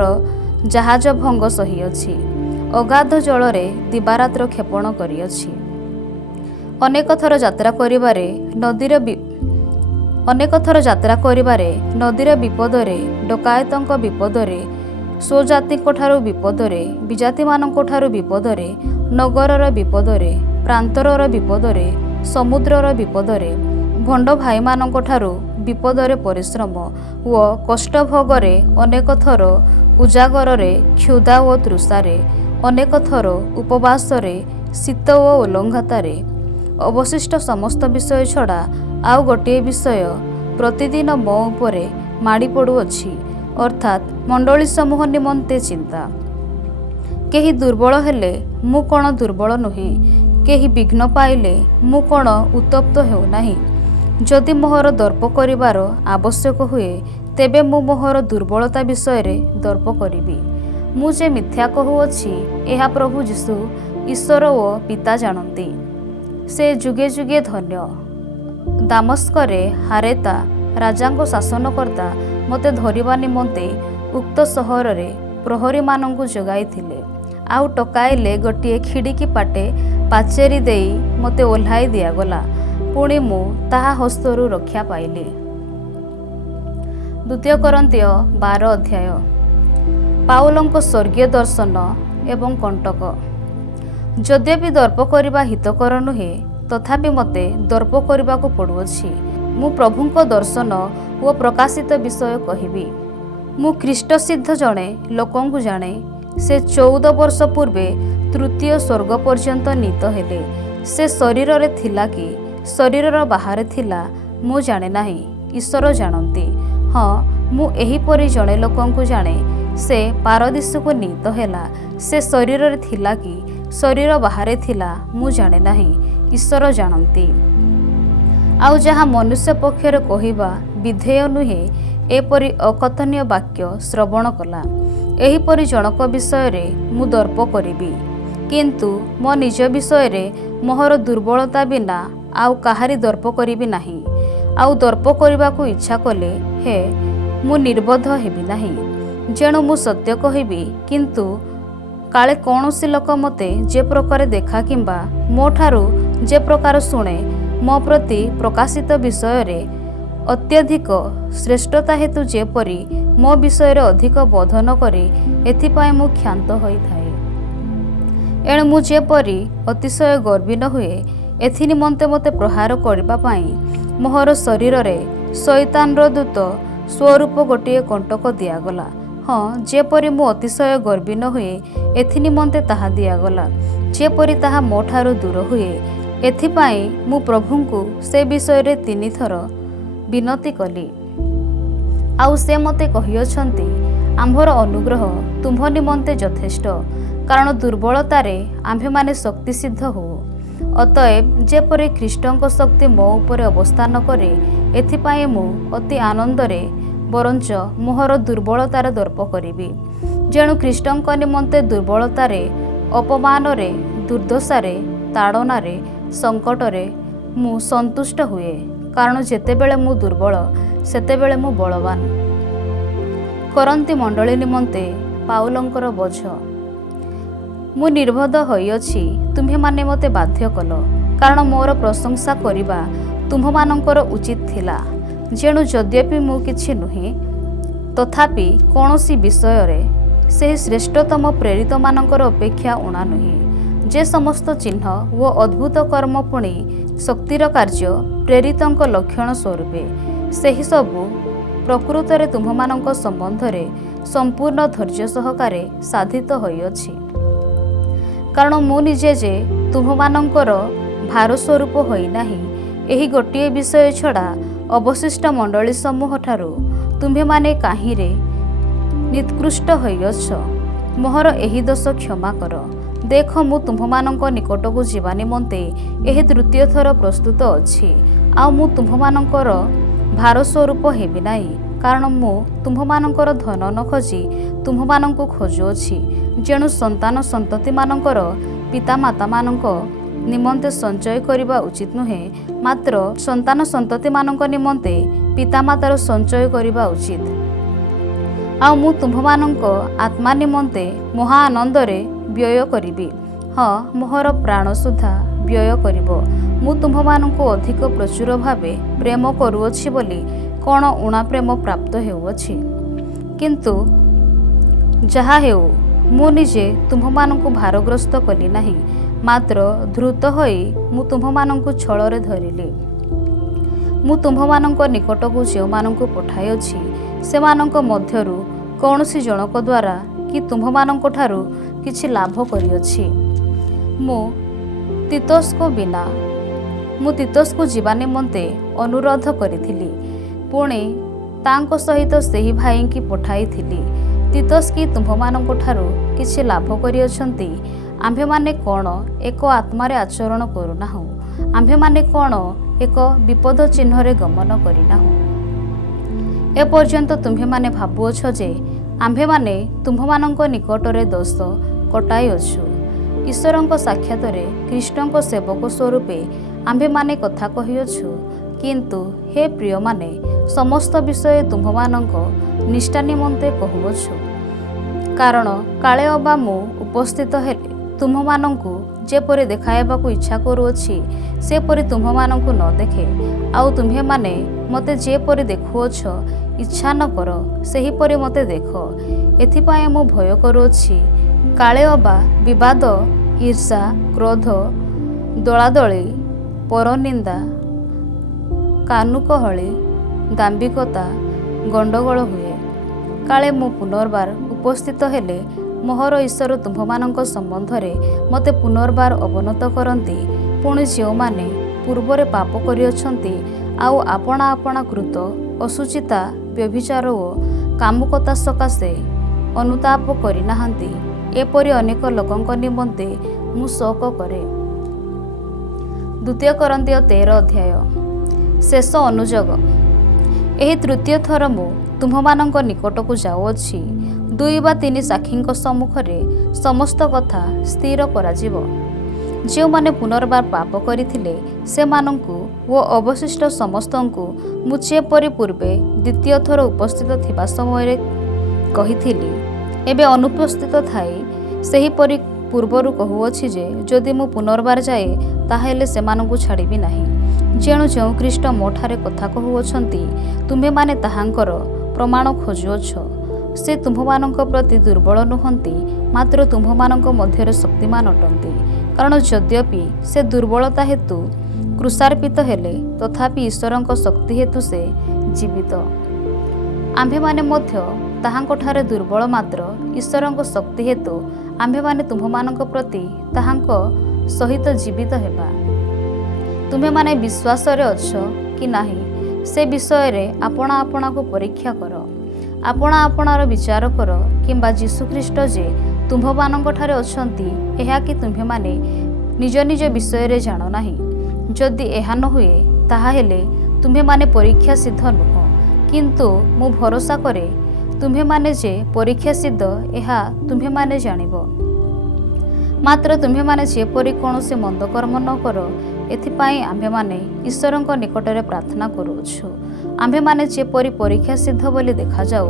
ଜାହାଜ ଭଙ୍ଗ ସହିଅଛି, ଅଗାଧ ଜଳରେ ଦିବାରାତ୍ର କ୍ଷେପଣ କରିଅଛି। ଅନେକ ଥର ଯାତ୍ରା କରିବାରେ ନଦୀର ବିପଦରେ, ଡକାୟତଙ୍କ ବିପଦରେ, ସ୍ୱଜାତିଙ୍କ ଠାରୁ ବିପଦରେ, ବିଜାତିମାନଙ୍କ ଠାରୁ ବିପଦରେ, ନଗରର ବିପଦରେ, ପ୍ରାନ୍ତରର ବିପଦରେ, ସମୁଦ୍ରର ବିପଦରେ, ଭଣ୍ଡ ଭାଇମାନଙ୍କ ଠାରୁ ବିପଦରେ, ପରିଶ୍ରମ ଓ କଷ୍ଟ ଭୋଗରେ, ଅନେକ ଥର ଉଜାଗରରେ, କ୍ଷୁଧା ଓ ତୃଷାରେ, ଅନେକ ଥର ଉପବାସରେ, ଶୀତ ଓ ଉଲଙ୍ଘାତାରେ। ଅବଶିଷ୍ଟ ସମସ୍ତ ବିଷୟ ଛଡ଼ା ଆଉ ଗୋଟିଏ ବିଷୟ ପ୍ରତିଦିନ ମୋ ଉପରେ ମାଡ଼ି ପଡ଼ୁଅଛି, ଅର୍ଥାତ୍ ମଣ୍ଡଳୀ ସମୂହ ନିମନ୍ତେ ଚିନ୍ତା। କେହି ଦୁର୍ବଳ ହେଲେ ମୁଁ କ'ଣ ଦୁର୍ବଳ ନୁହେଁ? କେହି ବିଘ୍ନ ପାଇଲେ ମୁଁ କ'ଣ ଉତ୍ତପ୍ତ ହେଉନାହିଁ? ଯଦି ମୋହର ଦର୍ପ କରିବାର ଆବଶ୍ୟକ ହୁଏ, ତେବେ ମୁଁ ମୋହର ଦୁର୍ବଳତା ବିଷୟରେ ଦର୍ପ କରିବି। ମୁଁ ଯେ ମିଥ୍ୟା କହୁଅଛି, ଏହା ପ୍ରଭୁ ଯୀଶୁ ଈଶ୍ୱର ଓ ପିତା ଜାଣନ୍ତି। ସେ ଯୁଗେ ଯୁଗେ ଧନ୍ୟ। ଦାମସ୍କରେ ହାରେତା ରାଜାଙ୍କ ଶାସନକର୍ତ୍ତା ମୋତେ ଧରିବା ନିମନ୍ତେ ଉକ୍ତ ସହରରେ ପ୍ରହରୀମାନଙ୍କୁ ଯୋଗାଇଥିଲେ। ଆଉ ଟକାଇଲେ ଗୋଟିଏ ଖିଡ଼ିକି ପାଟେ ପାଚେରୀ ଦେଇ ମୋତେ ଓହ୍ଲାଇ ଦିଆଗଲା। ପୁଣି ମୁଁ ତାହା ହସ୍ତରୁ ରକ୍ଷା ପାଇଲି। 2 କରିନ୍ଥୀୟ 12 ଅଧ୍ୟାୟ। ପାଉଲଙ୍କ ସ୍ୱର୍ଗୀୟ ଦର୍ଶନ ଏବଂ କଣ୍ଟକ। ଯଦ୍ୟପି ଦର୍ପ କରିବା ହିତକର ନୁହେଁ, ତଥାପି ମୋତେ ଦର୍ପ କରିବାକୁ ପଡ଼ୁଅଛି। ମୁଁ ପ୍ରଭୁଙ୍କ ଦର୍ଶନ ଓ ପ୍ରକାଶିତ ବିଷୟ କହିବି। ମୁଁ ଖ୍ରୀଷ୍ଟସିଦ୍ଧ ଜଣେ ଲୋକଙ୍କୁ ଜାଣେ। ସେ 14 ବର୍ଷ ପୂର୍ବେ ତୃତୀୟ ସ୍ୱର୍ଗ ପର୍ଯ୍ୟନ୍ତ ନୀତ ହେଲେ। ସେ ଶରୀରରେ ଥିଲା କି ଶରୀରର ବାହାରେ ଥିଲା ମୁଁ ଜାଣେ ନାହିଁ, ଈଶ୍ୱର ଜାଣନ୍ତି। ହଁ, ମୁଁ ଏହିପରି ଜଣେ ଲୋକଙ୍କୁ ଜାଣେ। ସେ ପାରଦୀସକୁ ନୀତ ହେଲା। ସେ ଶରୀରରେ ଥିଲା କି ଶରୀର ବାହାରେ ଥିଲା ମୁଁ ଜାଣେ ନାହିଁ, ଈଶ୍ୱର ଜାଣନ୍ତି। ଆଉ ଯାହା ମନୁଷ୍ୟ ପକ୍ଷରେ କହିବା ବିଧେୟ ନୁହେଁ, ଏପରି ଅକଥନୀୟ ବାକ୍ୟ ଶ୍ରବଣ କଲା। ଏହିପରି ଜଣକ ବିଷୟରେ ମୁଁ ଦର୍ପ କରିବି, କିନ୍ତୁ ମୋ ନିଜ ବିଷୟରେ ମୋହର ଦୁର୍ବଳତା ବିନା ଆଉ କାହାରି ଦର୍ପ କରିବି ନାହିଁ। ଆଉ ଦର୍ପ କରିବାକୁ ଇଚ୍ଛା କଲେ ମୁଁ ନିର୍ବୋଧ ହେବି ନାହିଁ। ଯେଣୁ ମୁଁ ସତ୍ୟ କହିବି, କିନ୍ତୁ କାଳେ କୌଣସି ଲୋକ ମୋତେ ଯେ ପ୍ରକାର ଦେଖା କିମ୍ବା ମୋ ଠାରୁ ଯେ ପ୍ରକାର ଶୁଣେ, ମୋ ପ୍ରତି ପ୍ରକାଶିତ ବିଷୟରେ ଅତ୍ୟଧିକ ଶ୍ରେଷ୍ଠତା ହେତୁ ଯେପରି ମୋ ବିଷୟରେ ଅଧିକ ବୋଧ ନ କରେ, ଏଥିପାଇଁ ମୁଁ କ୍ଷାନ୍ତ ହୋଇଥାଏ। ଏଣୁ ମୁଁ ଯେପରି ଅତିଶୟ ଗର୍ବୀ ନ ହୁଏ, ଏଥି ନିମନ୍ତେ ମୋତେ ପ୍ରହାର କରିବା ପାଇଁ ମୋହର ଶରୀରରେ ଶୈତାନର ଦୂତ ସ୍ୱରୂପ ଗୋଟିଏ କଣ୍ଟକ ଦିଆଗଲା। ହଁ, ଯେପରି ମୁଁ ଅତିଶୟ ଗର୍ବୀ ନ ହୁଏ, ଏଥି ନିମନ୍ତେ ତାହା ଦିଆଗଲା, ଯେପରି ତାହା ମୋ ଠାରୁ ଦୂର ହୁଏ। ଏଥିପାଇଁ ମୁଁ ପ୍ରଭୁଙ୍କୁ ସେ ବିଷୟରେ 3 ଥର ବିନତି କଲି। ଆଉ ସେ ମୋତେ କହିଅଛନ୍ତି, ଆମ୍ଭର ଅନୁଗ୍ରହ ତୁମ୍ଭ ନିମନ୍ତେ ଯଥେଷ୍ଟ, କାରଣ ଦୁର୍ବଳତାରେ ଆମ୍ଭେମାନେ ଶକ୍ତିସିଦ୍ଧ ହଉ। ଅତଏବ ଯେପରି ଖ୍ରୀଷ୍ଟଙ୍କ ଶକ୍ତି ମୋ ଉପରେ ଅବସ୍ଥାନ କରେ, ଏଥିପାଇଁ ମୁଁ ଅତି ଆନନ୍ଦରେ ବରଞ୍ଚ ମୋହର ଦୁର୍ବଳତାରେ ଦର୍ପ କରିବି। ଯେଣୁ ଖ୍ରୀଷ୍ଟଙ୍କ ନିମନ୍ତେ ଦୁର୍ବଳତାରେ, ଅପମାନରେ, ଦୁର୍ଦ୍ଦଶାରେ, ତାଡ଼ନାରେ, ସଙ୍କଟରେ ମୁଁ ସନ୍ତୁଷ୍ଟ ହୁଏ। କାରଣ ଯେତେବେଳେ ମୁଁ ଦୁର୍ବଳ, ସେତେବେଳେ ମୁଁ ବଳବାନ। କରନ୍ତି ମଣ୍ଡଳୀ ନିମନ୍ତେ ପାଉଲଙ୍କର ବୋଝ। ମୁଁ ନିର୍ବୋଧ ହୋଇଅଛି, ତୁମ୍ଭେମାନେ ମୋତେ ବାଧ୍ୟ କଲ, କାରଣ ମୋର ପ୍ରଶଂସା କରିବା ତୁମ୍ଭମାନଙ୍କର ଉଚିତ ଥିଲା। ଯେଣୁ ଯଦ୍ୟପି ମୁଁ କିଛି ନୁହେଁ, ତଥାପି କୌଣସି ବିଷୟରେ ସେହି ଶ୍ରେଷ୍ଠତମ ପ୍ରେରିତମାନଙ୍କର ଅପେକ୍ଷା ଊଣା ନୁହେଁ। ଯେ ସମସ୍ତ ଚିହ୍ନ ଓ ଅଦ୍ଭୁତ କର୍ମ ପୁଣି ଶକ୍ତିର କାର୍ଯ୍ୟ ପ୍ରେରିତଙ୍କ ଲକ୍ଷଣ ସ୍ୱରୂପେ, ସେହି ସବୁ ପ୍ରକୃତରେ ତୁମ୍ଭମାନଙ୍କ ସମ୍ବନ୍ଧରେ ସମ୍ପୂର୍ଣ୍ଣ ଧୈର୍ଯ୍ୟ ସହକାରେ ସାଧିତ ହୋଇଅଛି। କାରଣ ମୁଁ ନିଜେ ଯେ ତୁମ୍ଭମାନଙ୍କର ଭାର ସ୍ୱରୂପ ହୋଇନାହିଁ, ଏହି ଗୋଟିଏ ବିଷୟ ଛଡ଼ା ଅବଶିଷ୍ଟ ମଣ୍ଡଳୀ ସମୂହ ଠାରୁ ତୁମ୍ଭେମାନେ କାହିଁରେ ନିକୃଷ୍ଟ ହୋଇଅଛ। ମୋହର ଏହି ଦୋଷ କ୍ଷମା କର। ଦେଖ, ମୁଁ ତୁମ୍ଭମାନଙ୍କ ନିକଟକୁ ଯିବା ନିମନ୍ତେ ଏହି 3ୟ ଥର ପ୍ରସ୍ତୁତ ଅଛି। ଆଉ ମୁଁ ତୁମ୍ଭମାନଙ୍କର ଭାର ସ୍ୱରୂପ ହେବି ନାହିଁ, କାରଣ ମୁଁ ତୁମ୍ଭମାନଙ୍କର ଧନ ନ ଖୋଜି ତୁମ୍ଭମାନଙ୍କୁ ଖୋଜୁଅଛି। ଯେଣୁ ସନ୍ତାନ ସନ୍ତତିମାନଙ୍କର ପିତାମାତାମାନଙ୍କ ନିମନ୍ତେ ସଞ୍ଚୟ କରିବା ଉଚିତ ନୁହେଁ, ମାତ୍ର ସନ୍ତାନ ସନ୍ତତିମାନଙ୍କ ନିମନ୍ତେ ପିତାମାତାର ସଞ୍ଚୟ କରିବା ଉଚିତ। ଆଉ ମୁଁ ତୁମ୍ଭମାନଙ୍କ ଆତ୍ମା ନିମନ୍ତେ ମହା ଆନନ୍ଦରେ ବ୍ୟୟ କରିବି। ହଁ, ମୋହର ପ୍ରାଣ ସୁଦ୍ଧା ବ୍ୟୟ କରିବ। ମୁଁ ତୁମ୍ଭମାନଙ୍କୁ ଅଧିକ ପ୍ରଚୁର ଭାବେ ପ୍ରେମ କରୁଅଛି ବୋଲି କ'ଣ ଊଣା ପ୍ରେମ ପ୍ରାପ୍ତ ହେଉଅଛି? କିନ୍ତୁ ଯାହା ହେଉ, ମୁଁ ନିଜେ ତୁମ୍ଭମାନଙ୍କୁ ଭାରଗ୍ରସ୍ତ କଲି ନାହିଁ, ମାତ୍ର ଧୃତ ହୋଇ ମୁଁ ତୁମ୍ଭମାନଙ୍କୁ ଛଳରେ ଧରିଲି। ମୁଁ ତୁମ୍ଭମାନଙ୍କ ନିକଟକୁ ଯେଉଁମାନଙ୍କୁ ପଠାଇଅଛି, ସେମାନଙ୍କ ମଧ୍ୟରୁ କୌଣସି ଜଣକ ଦ୍ୱାରା କି ତୁମ୍ଭମାନଙ୍କ ଠାରୁ କିଛି ଲାଭ କରିଅଛି। ମୁଁ ତିତୋସକୁ ଯିବା ନିମନ୍ତେ ଅନୁରୋଧ କରିଥିଲି, ପୁଣି ତାଙ୍କ ସହିତ ସେହି ଭାଇଙ୍କି ପଠାଇଥିଲି। ତିତୋସ କି ତୁମ୍ଭମାନଙ୍କ ଠାରୁ କିଛି ଲାଭ କରିଅଛନ୍ତି? ଆମ୍ଭେମାନେ କ'ଣ ଏକ ଆତ୍ମାରେ ଆଚରଣ କରୁନାହୁଁ? ଆମ୍ଭେମାନେ କ'ଣ ଏକ ବିପଦ ଚିହ୍ନରେ ଗମନ କରିନାହୁଁ? ଏପର୍ଯ୍ୟନ୍ତ ତୁମ୍ଭେମାନେ ଭାବୁଅଛ ଯେ ଆମ୍ଭେମାନେ ତୁମ୍ଭମାନଙ୍କ ନିକଟରେ ଦୋଷ କଟାଇଅଛୁ। ଈଶ୍ୱରଙ୍କ ସାକ୍ଷାତରେ ଖ୍ରୀଷ୍ଟଙ୍କ ସେବକ ସ୍ୱରୂପେ ଆମ୍ଭେମାନେ କଥା କହିଅଛୁ। କିନ୍ତୁ ହେ ପ୍ରିୟମାନେ ସମସ୍ତ ବିଷୟ ତୁମ୍ଭମାନଙ୍କ ନିଷ୍ଠା ନିମନ୍ତେ କହୁଅଛୁ। କାରଣ କାଳେ ଅବା ମୁଁ ଉପସ୍ଥିତ ହେଲେ ତୁମ୍ଭମାନଙ୍କୁ ଯେପରି ଦେଖାଇବାକୁ ଇଚ୍ଛା କରୁଅଛି ସେପରି ତୁମ୍ଭମାନଙ୍କୁ ନ ଦେଖେ, ଆଉ ତୁମ୍ଭେମାନେ ମୋତେ ଯେପରି ଦେଖୁଅଛ ଇଚ୍ଛା ନ କର ସେହିପରି ମୋତେ ଦେଖ। ଏଥିପାଇଁ ମୁଁ ଭୟ କରୁଅଛି, କାଳେ ଅବା ବିବାଦ, ଈର୍ଷା, କ୍ରୋଧ, ଦଳାଦଳି, ପରନିନ୍ଦା, କାନୁକହଳି, ଦାମ୍ଭିକତା, ଗଣ୍ଡଗୋଳ ହୁଏ। କାଳେ ମୁଁ ପୁନର୍ବାର ଉପସ୍ଥିତ ହେଲେ ମୋହର ଈଶ୍ୱର ତୁମ୍ଭମାନଙ୍କ ସମ୍ବନ୍ଧରେ ମୋତେ ପୁନର୍ବାର ଅବନତ କରନ୍ତି। ପୁଣି ଯେଉଁମାନେ ପୂର୍ବରେ ପାପ କରିଅଛନ୍ତି ଆଉ ଆପଣା ଆପଣା କୃତ ଅଶୁଚିତା, ବ୍ୟଭିଚାର ଓ କାମୁକତା ସକାଶେ ଅନୁତାପ କରିନାହାନ୍ତି, ଏପରି ଅନେକ ଲୋକଙ୍କ ନିମନ୍ତେ ମୁଁ ଶୋକ କରେ। 2 କରିନ୍ଥୀୟ 13 ଅଧ୍ୟାୟ। ଶେଷ ଅନୁଯୋଗ। ଏହି ତୃତୀୟ ଥର ମୁଁ ତୁମ୍ଭମାନଙ୍କ ନିକଟକୁ ଯାଉଅଛି। 2 ବା 3 ସାକ୍ଷୀଙ୍କ ସମ୍ମୁଖରେ ସମସ୍ତ କଥା ସ୍ଥିର କରାଯିବ। ଯେଉଁମାନେ ପୁନର୍ବାର ପାପ କରିଥିଲେ ସେମାନଙ୍କୁ ଓ ଅବଶିଷ୍ଟ ସମସ୍ତଙ୍କୁ ମୁଁ ଯେପରି ପୂର୍ବେ ଦ୍ୱିତୀୟ ଥର ଉପସ୍ଥିତ ଥିବା ସମୟରେ କହିଥିଲି, ଏବେ ଅନୁପସ୍ଥିତ ଥାଇ ସେହିପରି ପୂର୍ବରୁ କହୁଅଛି ଯେ ଯଦି ମୁଁ ପୁନର୍ବାର ଯାଏ ତାହେଲେ ସେମାନଙ୍କୁ ଛାଡ଼ିବି ନାହିଁ। ଯେଣୁ ଯେଉଁ ଖ୍ରୀଷ୍ଟ ମୋ ଠାରେ କଥା କହୁଅଛନ୍ତି ତୁମ୍ଭେମାନେ ତାହାଙ୍କର ପ୍ରମାଣ ଖୋଜୁଅଛ। ସେ ତୁମ୍ଭମାନଙ୍କ ପ୍ରତି ଦୁର୍ବଳ ନୁହନ୍ତି, ମାତ୍ର ତୁମ୍ଭମାନଙ୍କ ମଧ୍ୟରେ ଶକ୍ତିମାନ ଅଟନ୍ତି। କାରଣ ଯଦ୍ୟପି ସେ ଦୁର୍ବଳତା ହେତୁ କ୍ରୁଶାର୍ପିତ ହେଲେ ତଥାପି ଈଶ୍ୱରଙ୍କ ଶକ୍ତି ହେତୁ ସେ ଜୀବିତ। ଆମ୍ଭେମାନେ ମଧ୍ୟ ତାହାଙ୍କଠାରେ ଦୁର୍ବଳ, ମାତ୍ର ଈଶ୍ୱରଙ୍କ ଶକ୍ତି ହେତୁ ଆମ୍ଭେମାନେ ତୁମ୍ଭମାନଙ୍କ ପ୍ରତି ତାହାଙ୍କ ସହିତ ଜୀବିତ ହେବା। ତୁମ୍ଭେମାନେ ବିଶ୍ୱାସରେ ଅଛ କି ନାହିଁ ସେ ବିଷୟରେ ଆପଣା ଆପଣାକୁ ପରୀକ୍ଷା କର। ଆପଣା ଆପଣାର ବିଚାର କର, କିମ୍ବା ଯୀଶୁଖ୍ରୀଷ୍ଟ ଯେ ତୁମ୍ଭମାନଙ୍କଠାରେ ଅଛନ୍ତି ଏହା କି ତୁମ୍ଭେମାନେ ନିଜ ନିଜ ବିଷୟରେ ଜାଣ ନାହିଁ। ଯଦି ଏହା ନ ହୁଏ ତାହାହେଲେ ତୁମ୍ଭେମାନେ ପରୀକ୍ଷା ସିଦ୍ଧ ନୁହଁ। କିନ୍ତୁ ମୁଁ ଭରସା କରେ ତୁମ୍ଭେମାନେ ଯେ ପରୀକ୍ଷା ସିଦ୍ଧ ଏହା ତୁମ୍ଭେମାନେ ଜାଣିବ। ମାତ୍ର ତୁମ୍ଭେମାନେ ଯେପରି କୌଣସି ମନ୍ଦକର୍ମ ନ କର ଏଥିପାଇଁ ଆମ୍ଭେମାନେ ଈଶ୍ୱରଙ୍କ ନିକଟରେ ପ୍ରାର୍ଥନା କରୁଅଛୁ। ଆମ୍ଭେମାନେ ଯେପରି ପରୀକ୍ଷା ସିଦ୍ଧ ବୋଲି ଦେଖାଯାଉ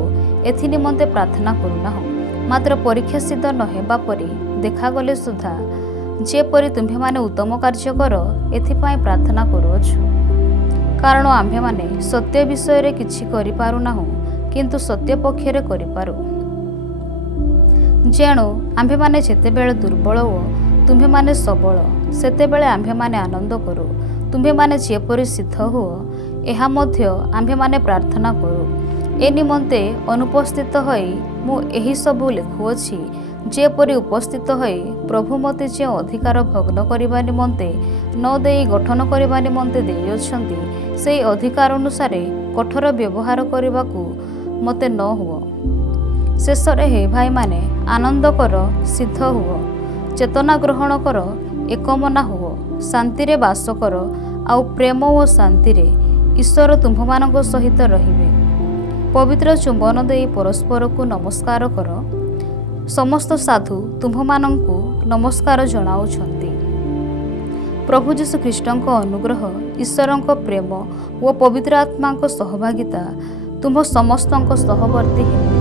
ଏଥି ନିମନ୍ତେ ପ୍ରାର୍ଥନା କରୁନାହୁଁ, ମାତ୍ର ପରୀକ୍ଷା ସିଦ୍ଧ ନ ହେବା ପରି ଦେଖାଗଲେ ସୁଦ୍ଧା ଯେପରି ତୁମ୍ଭେମାନେ ଉତ୍ତମ କାର୍ଯ୍ୟ କର ଏଥିପାଇଁ ପ୍ରାର୍ଥନା କରୁଅଛୁ। କାରଣ ଆମ୍ଭେମାନେ ସତ୍ୟ ବିଷୟରେ କିଛି କରିପାରୁନାହୁଁ, କିନ୍ତୁ ସତ୍ୟ ପକ୍ଷରେ କରିପାରୁ। ଯେଣୁ ଆମ୍ଭେମାନେ ଯେତେବେଳେ ଦୁର୍ବଳ ଓ ତୁମ୍ଭେମାନେ ସବଳ ସେତେବେଳେ ଆମ୍ଭେମାନେ ଆନନ୍ଦ କରୁ। ତୁମ୍ଭେମାନେ ଯେପରି ସିଦ୍ଧ ହୁଅ ଏହା ମଧ୍ୟ ଆମ୍ଭେମାନେ ପ୍ରାର୍ଥନା କରୁ। ଏ ନିମନ୍ତେ ଅନୁପସ୍ଥିତ ହୋଇ ମୁଁ ଏହିସବୁ ଲେଖୁଅଛି, ଯେପରି ଉପସ୍ଥିତ ହୋଇ ପ୍ରଭୁ ମୋତେ ଯେଉଁ ଅଧିକାର ଭଗ୍ନ କରିବା ନିମନ୍ତେ ନ ଦେଇ ଗଠନ କରିବା ନିମନ୍ତେ ଦେଇଅଛନ୍ତି ସେହି ଅଧିକାର ଅନୁସାରେ କଠୋର ବ୍ୟବହାର କରିବାକୁ ମୋତେ ନ ହୁଅ। ଶେଷରେ ହେ ଭାଇମାନେ, ଆନନ୍ଦ କର, ସିଦ୍ଧ ହୁଅ, ଚେତନା ଗ୍ରହଣ କର, ଏକମନା ହୁଅ, ଶାନ୍ତିରେ ବାସ କର, ଆଉ ପ୍ରେମ ଓ ଶାନ୍ତିରେ ଈଶ୍ୱର ତୁମ୍ଭମାନଙ୍କ ସହିତ ରହିବେ। ପବିତ୍ର ଚୁମ୍ବନ ଦେଇ ପରସ୍ପରକୁ ନମସ୍କାର କର। ସମସ୍ତ ସାଧୁ ତୁମ୍ଭମାନଙ୍କୁ ନମସ୍କାର ଜଣାଉଛନ୍ତି। ପ୍ରଭୁ ଯୀଶୁଖ୍ରୀଷ୍ଟଙ୍କ ଅନୁଗ୍ରହ, ଈଶ୍ୱରଙ୍କ ପ୍ରେମ ଓ ପବିତ୍ର ଆତ୍ମାଙ୍କ ସହଭାଗିତା ତୁମ୍ଭ ସମସ୍ତଙ୍କ ସହବର୍ତ୍ତୀ ହେଉ।